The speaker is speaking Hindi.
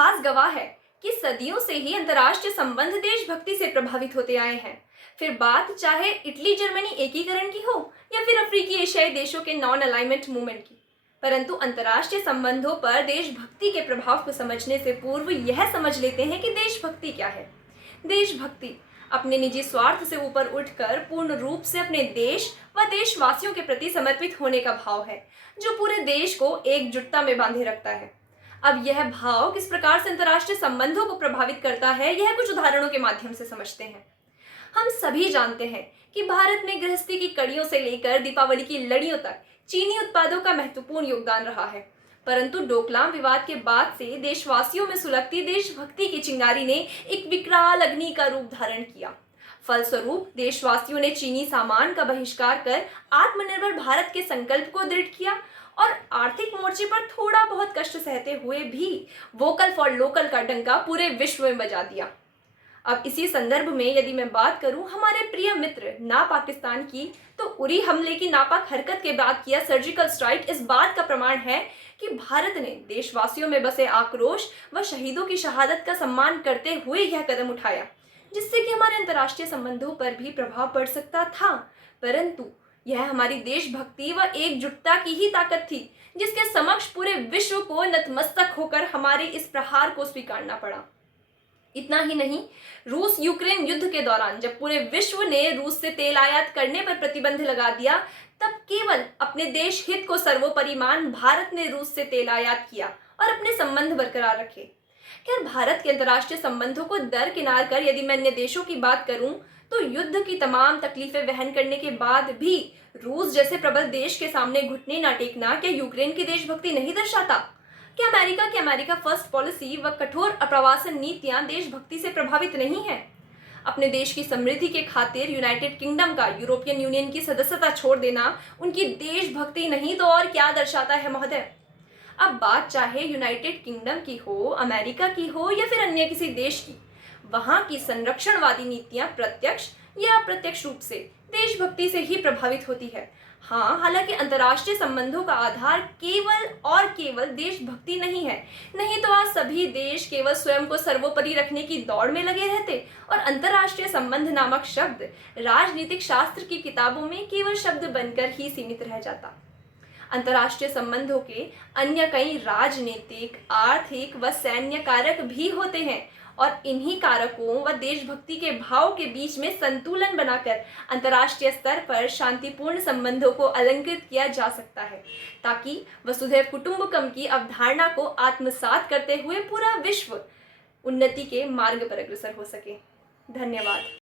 इतिहास गवाह है कि सदियों से ही अंतर्राष्ट्रीय संबंध देशभक्ति से प्रभावित होते आए हैं। फिर बात चाहे इटली जर्मनी एकीकरण की हो या फिर अफ्रीकी एशियाई देशों के नॉन अलाइनमेंट मूवमेंट की, परंतु अंतर्राष्ट्रीय संबंधों पर देशभक्ति के प्रभाव को समझने से पूर्व यह समझ लेते हैं कि देशभक्ति क्या है। देशभक्ति अपने निजी स्वार्थ से ऊपर उठकर पूर्ण रूप से अपने देश व देशवासियों के प्रति समर्पित होने का भाव है, जो पूरे देश को एकजुटता में बांधे रखता है। अब यह भाव किस प्रकार से अंतर्राष्ट्रीय संबंधों को प्रभावित करता है, यह कुछ उदाहरणों के माध्यम से समझते हैं। हम सभी जानते हैं कि भारत में गृहस्थी की कड़ियों से लेकर दीपावली की लड़ियों तक चीनी उत्पादों का महत्वपूर्ण योगदान रहा है, परंतु डोकलाम विवाद के बाद से देशवासियों में सुलगती देशभक्ति की चिंगारी ने एक विकराल अग्नि का रूप धारण किया। फलस्वरूप देशवासियों ने चीनी सामान का बहिष्कार कर आत्मनिर्भर भारत के संकल्प को दृढ़ किया और आर्थिक मोर्चे पर थोड़ा बहुत कष्ट सहते हुए भी वोकल फॉर लोकल का डंका पूरे विश्व में बजा दिया। अब इसी संदर्भ में यदि मैं बात करूं हमारे प्रिय मित्र ना पाकिस्तान की, तो उरी हमले की नापाक हरकत के बाद किया सर्जिकल स्ट्राइक इस बात का प्रमाण है कि भारत ने देशवासियों में बसे आक्रोश व शहीदों की शहादत का सम्मान करते हुए यह कदम उठाया, जिससे कि हमारे अंतर्राष्ट्रीय संबंधों पर भी प्रभाव पड़ सकता था। परंतु यह हमारी देशभक्ति व एकजुटता की ही ताकत थी, जिसके समक्ष पूरे विश्व को नतमस्तक होकर हमारे इस प्रहार को स्वीकारना पड़ा। इतना ही नहीं, रूस यूक्रेन युद्ध के दौरान जब पूरे विश्व ने रूस से तेल आयात करने पर प्रतिबंध लगा दिया, तब केवल अपने देश हित को सर्वोपरि मान भारत ने रूस से तेल आयात किया और अपने संबंध बरकरार रखे। खैर, भारत के अंतर्राष्ट्रीय संबंधों को दरकिनार कर यदि मैं अन्य देशों की बात करूं, तो युद्ध की तमाम तकलीफें वहन करने के बाद भी रूस जैसे प्रबल देश के सामने घुटने न टेकना क्या यूक्रेन की देशभक्ति नहीं दर्शाता? क्या अमेरिका की अमेरिका फर्स्ट पॉलिसी व कठोर अप्रवासन नीतियां देशभक्ति से प्रभावित नहीं है? अपने देश की समृद्धि के खातिर यूनाइटेड किंगडम का यूरोपियन यूनियन की सदस्यता छोड़ देना उनकी देशभक्ति नहीं तो और क्या दर्शाता है महोदय? अब बात चाहे यूनाइटेड किंगडम की हो, अमेरिका की हो या फिर अन्य किसी देश की, वहां की संरक्षणवादी नीतियां प्रत्यक्ष या अप्रत्यक्ष रूप से देशभक्ति से ही प्रभावित होती है। हाँ, हालांकि अंतर्राष्ट्रीय संबंधों का आधार केवल और केवल देशभक्ति नहीं है, नहीं तो आज सभी देश केवल स्वयं को सर्वोपरि रखने की दौड़ में लगे रहते और अंतर्राष्ट्रीय संबंध नामक शब्द राजनीतिक शास्त्र की किताबों में केवल शब्द बनकर ही सीमित रह जाता। अंतर्राष्ट्रीय संबंधों के अन्य कई राजनीतिक, आर्थिक व सैन्य कारक भी होते हैं और इन्हीं कारकों व देशभक्ति के भाव के बीच में संतुलन बनाकर अंतर्राष्ट्रीय स्तर पर शांतिपूर्ण संबंधों को अलंकृत किया जा सकता है, ताकि वसुधैव कुटुंबकम की अवधारणा को आत्मसात करते हुए पूरा विश्व उन्नति के मार्ग पर अग्रसर हो सके। धन्यवाद।